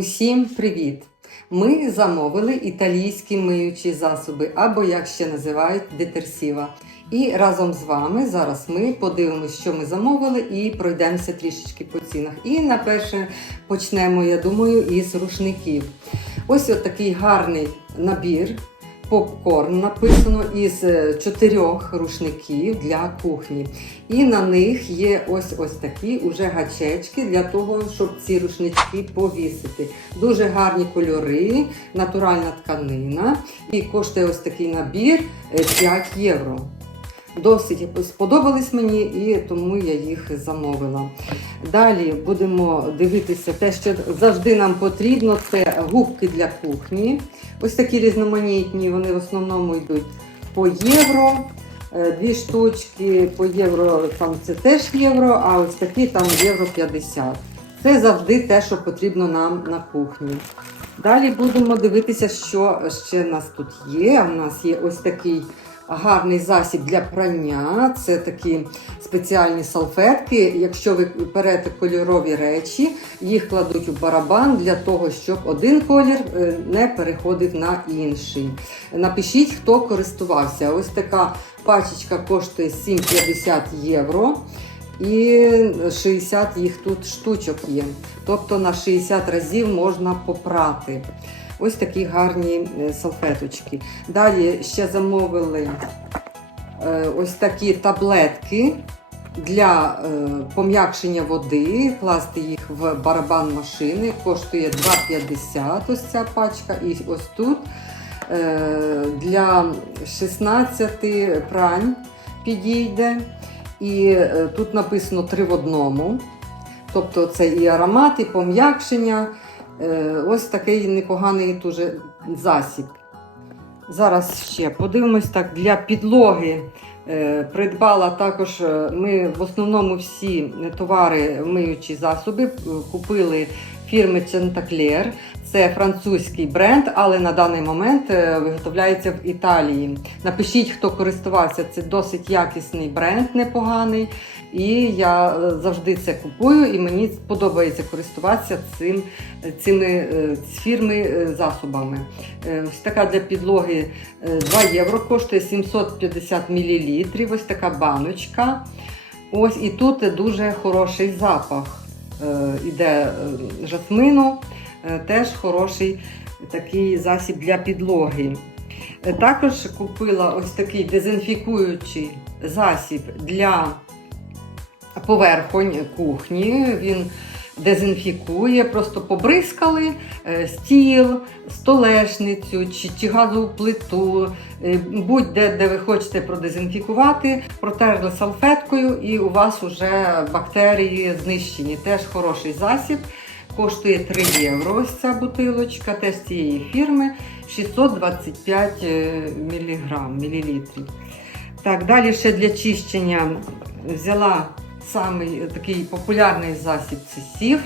Усім привіт! Ми замовили італійські миючі засоби, або як ще називають детерсіва. І разом з вами зараз ми подивимося, що ми замовили, і пройдемося трішечки по цінах. І на перше почнемо, я думаю, із рушників. Ось от такий гарний набір. Попкорн написано із е, чотирьох рушників для кухні. І на них є ось ось такі уже гачечки для того, щоб ці рушнички повісити. Дуже гарні кольори, натуральна тканина. І коштує ось такий набір е, 5 євро. Досить сподобались мені і тому я їх замовила. Далі будемо дивитися те, що завжди нам потрібно. Це губки для кухні. Ось такі різноманітні, вони в основному йдуть по євро. Е, Дві штучки по євро, там це теж євро, а ось такі там євро 50. Це завжди те, що потрібно нам на кухні. Далі будемо дивитися, що ще в нас тут є. У нас є ось такий гарний засіб для прання. Це такі спеціальні салфетки. Якщо ви берете кольорові речі, їх кладуть у барабан для того, щоб один колір е, не переходив на інший. Напишіть, хто користувався. Ось така пачечка коштує 7,50 євро. І 60 їх тут штучок є. Тобто на 60 разів можна попрати. Ось такі гарні е, салфеточки. Далі ще замовили е, ось такі таблетки для е, пом'якшення води, класти їх в барабан машини. Коштує 2,50 ось ця пачка. І ось тут для 16 прань підійде. І тут написано 3 в одному. Тобто це і аромат, і пом'якшення. Е, Ось такий непоганий дуже засіб. Зараз ще подивимось так для підлоги. е, Придбала також. е, Ми в основному всі товари миючі засоби купили фірми Centacler. Це французький бренд, але на даний момент е, виготовляється в Італії. Напишіть, хто користувався. Це досить якісний бренд, непоганий. І я е, завжди це купую, і мені подобається користуватися цим, цими е, фірми засобами. Ось така для підлоги е, 2 євро коштує 750 мл. Ось така баночка. Ось і тут дуже хороший запах. Е, Іде е, жасмину, е, теж хороший такий засіб для підлоги. Також купила ось такий дезінфікуючий засіб для поверхонь кухні. Він дезінфікує, просто побризкали е, стіл, столешницю чи, чи газову плиту, е, будь-де, де ви хочете продезінфікувати, протерли салфеткою, і у вас вже бактерії знищені. Теж хороший засіб. Коштує 3 євро ось ця бутилочка, теж цієї фірми 625 міліграм, мілілітрів. Так, далі ще для чищення взяла самий такий популярний засіб це сів.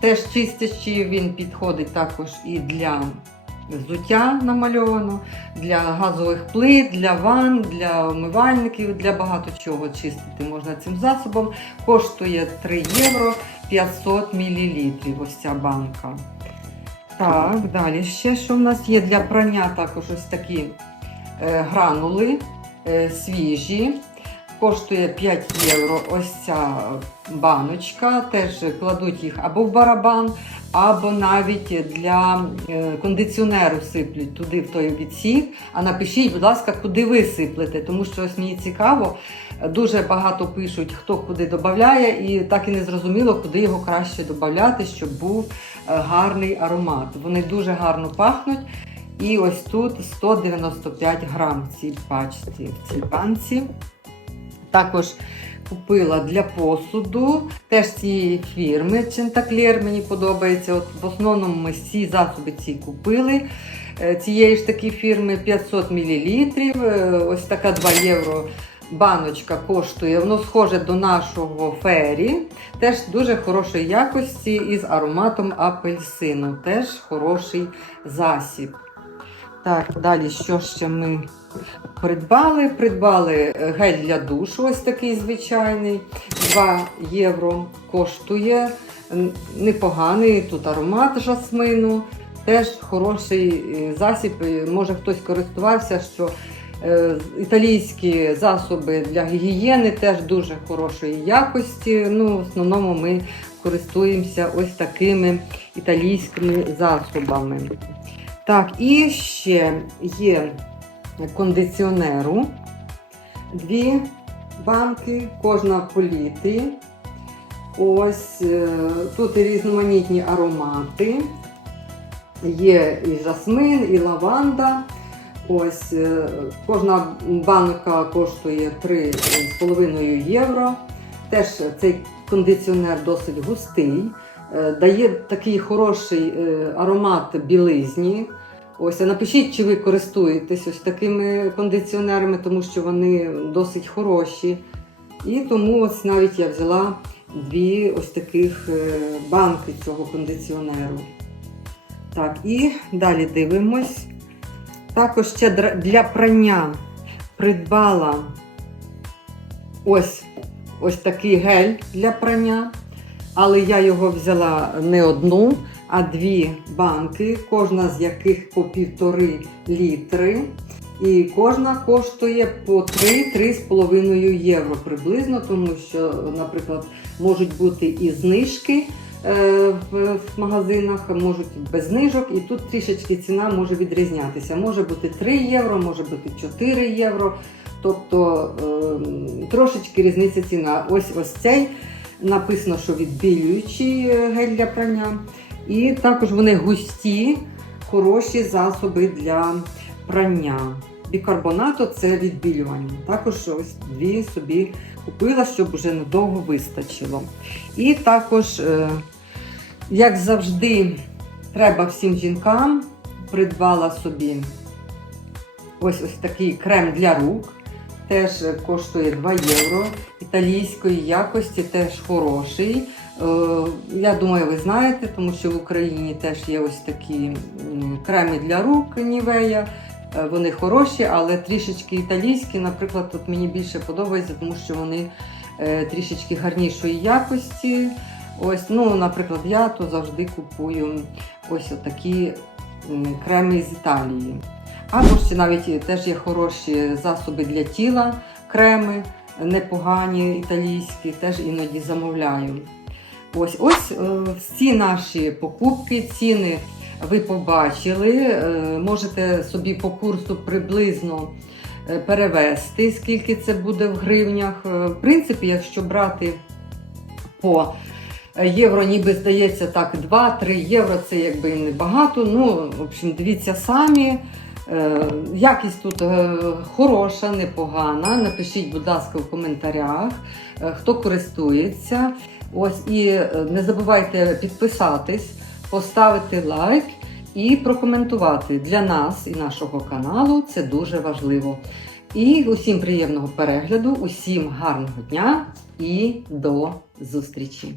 Теж чистячий, він підходить також і для взуття намальовано, для газових плит, для ванн, для умивальників, для багато чого чистити можна цим засобом. Коштує 3 євро 500 мл. Ось ця банка. Так, далі ще що в нас є для прання також ось такі е, гранули е, свіжі. Коштує 5 євро ось ця баночка. Теж кладуть їх або в барабан, або навіть для е, кондиціонеру сиплють туди в той відсік. А напишіть, будь ласка, куди ви сиплете, тому що ось мені цікаво. Дуже багато пишуть, хто куди додає, і так і не зрозуміло, куди його краще додати, щоб був е, гарний аромат. Вони дуже гарно пахнуть. І ось тут 195 грам в цій пачці, в цій банці. Також купила для посуду, теж цієї фірми Centacler, мені подобається. От В основному ми всі засоби ці купили. Е, Цієї ж таки фірми 500 мл. Ось така 2 євро баночка коштує. Воно схоже до нашого фері. Теж дуже хорошої якості із ароматом апельсину. Теж хороший засіб. Так, далі що ще ми придбали? Придбали е, гель для душу, ось такий звичайний. 2 євро коштує. непоганий. Тут аромат жасмину, теж хороший е, засіб. Е, Може хтось користувався, що італійські засоби для гігієни теж дуже хорошої якості. Ну, в основному ми користуємося ось такими італійськими засобами. Так, і ще є кондиціонеру. Дві банки, кожна по літрі. Ось е, тут і різноманітні аромати. Є і жасмин, і лаванда. Ось е, кожна банка коштує 3,5 євро. Теж цей кондиціонер досить густий, дає такий хороший е, аромат білизні. Ось, а напишіть, чи ви користуєтесь ось такими кондиціонерами, тому що вони досить хороші. І тому ось навіть я взяла дві ось таких е, банки цього кондиціонеру. Так, і далі дивимось. Також ще для прання придбала ось, ось такий гель для прання. Але я його взяла не одну, а дві банки, кожна з яких по півтори літри. І кожна коштує по 3-3,5 євро приблизно, тому що, наприклад, можуть бути і знижки е, в, магазинах, можуть без знижок, і тут трішечки ціна може відрізнятися. Може бути 3 євро, може бути 4 євро. Тобто е, трошечки різниця ціна. Ось ось цей написано, що відбілюючий е, гель для прання. І також вони густі, хороші засоби для прання. Бікарбонато це відбілювання. Також ось дві собі купила, щоб вже надовго вистачило. І також, е, як завжди, треба всім жінкам, придбала собі ось ось такий крем для рук. Теж коштує 2 євро. Італійської якості теж хороший. Е, Я думаю, ви знаєте, тому що в Україні теж є ось такі креми для рук Нівея. Е, Вони хороші, але трішечки італійські, наприклад, тут мені більше подобається, тому що вони е, трішечки гарнішої якості. Ось, ну, наприклад, я то завжди купую ось такі креми з Італії. Або ще навіть теж є хороші засоби для тіла, креми непогані італійські, теж іноді замовляю. Ось ось е, всі наші покупки, ціни ви побачили. Е, Можете собі по курсу приблизно е, перевести, скільки це буде в гривнях. В принципі, якщо брати по євро, ніби здається так, 2-3 євро це якби і небагато. Ну, в общем, дивіться самі. Е, Якість тут е, хороша, непогана. Напишіть, будь ласка, в коментарях, е, хто користується. Ось і не забувайте підписатись, поставити лайк і прокоментувати для нас і нашого каналу. Це дуже важливо. І усім приємного перегляду, усім гарного дня і до зустрічі!